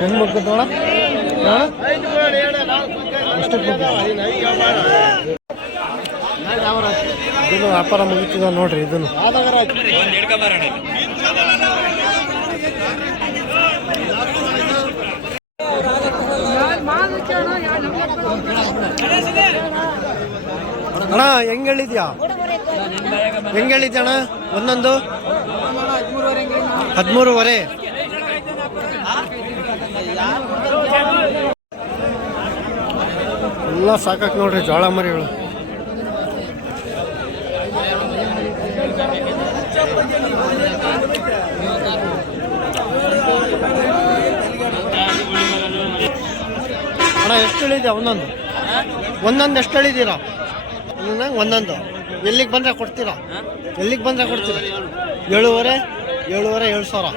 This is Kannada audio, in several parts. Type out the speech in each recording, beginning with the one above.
ಹೆಂಗ್ ಮುಗ್ದೋಳ ಇದು ವ್ಯಾಪಾರ ಮುಗಿತಿದ ನೋಡ್ರಿ. ಇದನ್ನು ಅಣ್ಣ ಹೆಂಗ್ ಹೇಳಿದ್ಯಾ? ಹೆಂಗ್ ಹೇಳಿದ್ಯಾ ಅಣ್ಣ? ಒಂದೊಂದು 13.5. ಎಲ್ಲ ಸಾಕಕ್ ನೋಡ್ರಿ ಜೋಳ ಮರಿಗಳು. ಅಣ್ಣ ಎಷ್ಟು ಹೇಳಿದ್ಯಾ? ಒಂದೊಂದು ಎಷ್ಟು ಹೇಳಿದ್ದೀರಾ? ಒಂದೊಂದು ಎಲ್ಲಿಗೆ ಬಂದರೆ ಕೊಡ್ತೀರಾ? ಎಲ್ಲಿಗೆ ಬಂದರೆ ಕೊಡ್ತೀರಾ? 7,500 7,000.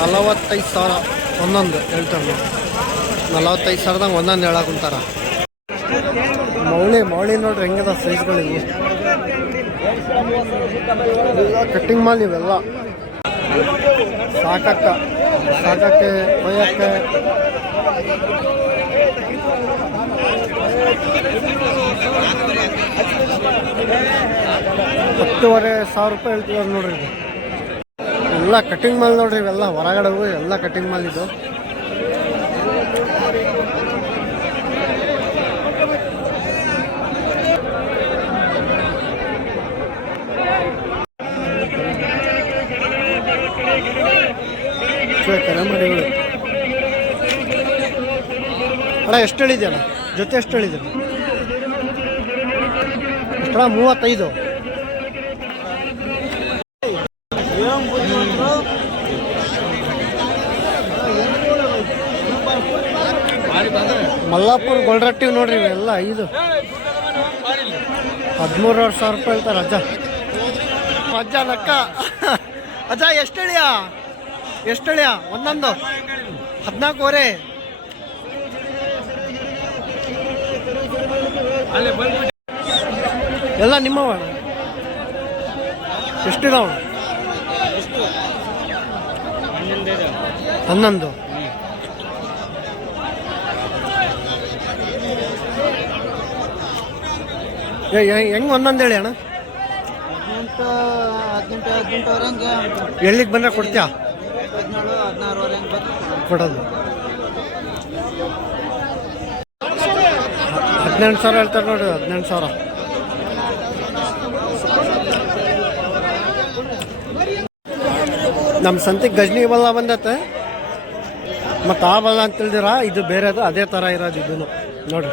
$45,000 ಒಂದೊಂದು ಹೇಳ್ತಾರೆ. 45,000ದಾಗ ಒಂದೊಂದು ಹೇಳಕ್ಕಂತಾರ. ಮೌಳಿ ನೋಡ್ರಿ ಹೆಂಗದ ಸೈಜ್ಗಳಿವು. ಕಟ್ಟಿಂಗ್ ಮಾಲ್ ಇವೆಲ್ಲ ಸಾಕಕ್ಕೆ ಕೊಯ್ಯಕ್ಕೆ. $10,500 ಹೇಳ್ತಿದ್ದಾರೆ ನೋಡ್ರಿ. ಇದು ಎಲ್ಲ ಕಟ್ಟಿಂಗ್ ಮಾಲ್ ನೋಡ್ರಿ. ಇವೆಲ್ಲ ಹೊರಗಡೆ ಎಲ್ಲ ಕಟ್ಟಿಂಗ್ ಮಾಲ್ ಇದು. ಕರೆಮರಿಗಳು. ಅಣ್ಣ ಎಷ್ಟು ಹೇಳಿದ್ಯಣ್ಣ? ಜೊತೆ ಎಷ್ಟು ಹೇಳಿದ್ಯಣ್ಣ? ಎಷ್ಟಣ್ಣ? 35. ಮಲ್ಲಾಪುರ ಗೊಲ್ರಟ್ಟಿ ನೋಡ್ರಿ ಇವೆಲ್ಲ 5. $13,000 ಹೇಳ್ತಾರೆ ಅಜ್ಜ ನಕ್ಕ. ಅಜ್ಜ ಎಷ್ಟು ಹೇಳಿಯಾ? ಒಂದೊಂದು 14,500. ಎಲ್ಲ ನಿಮ್ಮವ? ಎಷ್ಟಿದಾವ? 11. ಹೆಂಗ್ ಒಂದೊಂದು ಹೇಳಿ ಅಣ್ಣ? 18 ಎಲ್ಲಿಗೆ ಬಂದ್ರೆ ಕೊಡ್ತೀಯಾ? 17-16 ಕೊಡೋದು. 18,000 ಹೇಳ್ತಾರೆ ನೋಡಿ. 18,000. ನಮ್ಮ ಸಂತಿಗೆ ಗಜನಿ ಬಲ್ಲ ಬಂದತ್ತೆ. ಮತ್ತು ಆ ಬಲ್ಲ ಅಂತ ತಿಳಿದಿರ ಇದು ಬೇರೆದು ಅದೇ ಥರ ಇರೋದು. ಇದನ್ನು ನೋಡ್ರಿ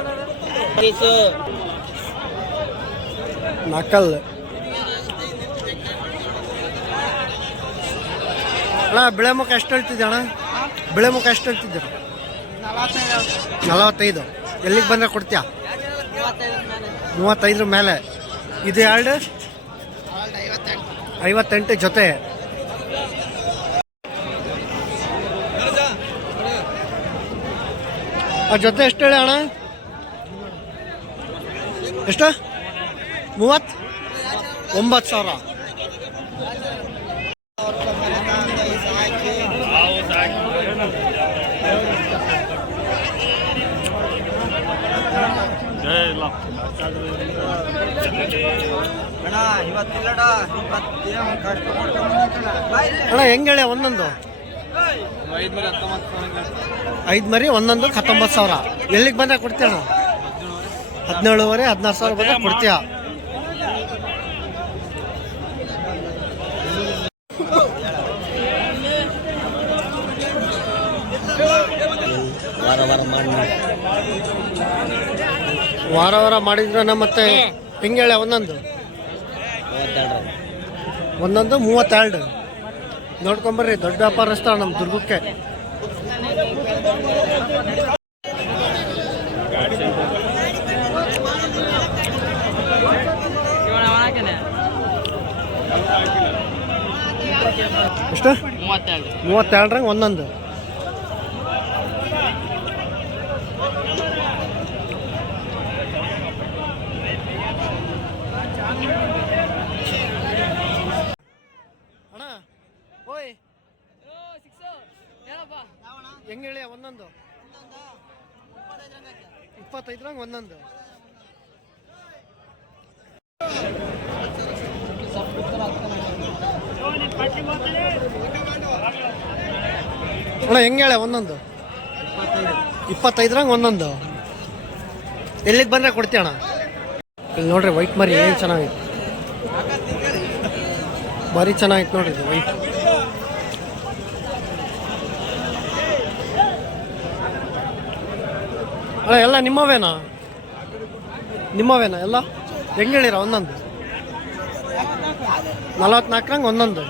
ನಕಲ್. ಅಣ್ಣ ಬಿಳೆ ಮುಖ ಎಷ್ಟು ಹೇಳ್ತಿದ್ದೆ ಅಣ್ಣ? ಬಿಳೆ ಮುಖ ಎಷ್ಟು ಹೇಳ್ತಿದ್ದೀರ? 45. ಎಲ್ಲಿಗೆ ಬಂದರೆ ಕೊಡ್ತೀಯಾ? 35 ಮೇಲೆ. ಇದು 58 ಜೊತೆ. ಆ ಜೊತೆ ಎಷ್ಟು ಹೇಳಿ ಅಣ್ಣ? ಎಷ್ಟು? 39,000. ಅಣ್ಣ ಹೆಂಗೆ ಹೇಳಿ ಒಂದೊಂದು? 5 ಮರಿ ಒಂದೊಂದು 19,000. ಎಲ್ಲಿಗೆ ಬಂದ್ರೆ ಕೊಡ್ತೀಯ ಅಣ್ಣ? 17,500 16,000 ಬಂದ್ರೆ ಕೊಡ್ತೀಯ. ವಾರ ಮಾಡಿದ್ರೆ ಮತ್ತೆ ಹೆಂಗೆ ಹೇಳ ಒಂದೊಂದು ಒಂದೊಂದು 32. ನೋಡ್ಕೊಂಬರ್ರಿ, ದೊಡ್ಡ ವ್ಯಾಪಾರಸ್ಥ ನಮ್ಮ ದುರ್ಗಕ್ಕೆ. ಎಷ್ಟು? 32 ಒಂದೊಂದು. ಅಣ್ಣ ಓಯ್ ಹೆಂಗೆ ಹೇಳಿ ಒಂದೊಂದು 25 ಒಂದೊಂದು. ಅಣ್ಣ ಹೆಂಗೆ ಹೇಳ ಒಂದೊಂದು 25 ಒಂದೊಂದು. ಎಲ್ಲಿಗೆ ಬಂದರೆ ಕೊಡ್ತೀಯ ಅಣ್ಣ? ಇಲ್ಲಿ ನೋಡ್ರಿ ವೈಟ್ ಮರಿ ಏನು ಚೆನ್ನಾಗಿತ್ತು, ಭಾರಿ ಚೆನ್ನಾಗಿತ್ತು ನೋಡ್ರಿ ಇದು ವೈಟ್. ಅಣ್ಣ ಎಲ್ಲ ನಿಮ್ಮವೇನಾ ಎಲ್ಲ? ಹೆಂಗೆ ಹೇಳಿರ ಒಂದೊಂದು? 44 ಒಂದೊಂದು.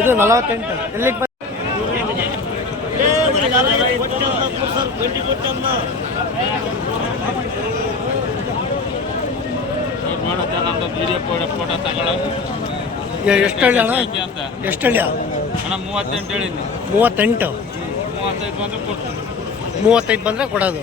ಇದು 48. ಎಲ್ಲಿಗೆ ಬಂದ? ಎಷ್ಟು ಹಳ್ಳಿ ಅಣ್ಣ? ಎಷ್ಟು ಹಳ್ಳಿ? 38. 35 ಬಂದರೆ ಕೊಡೋದು.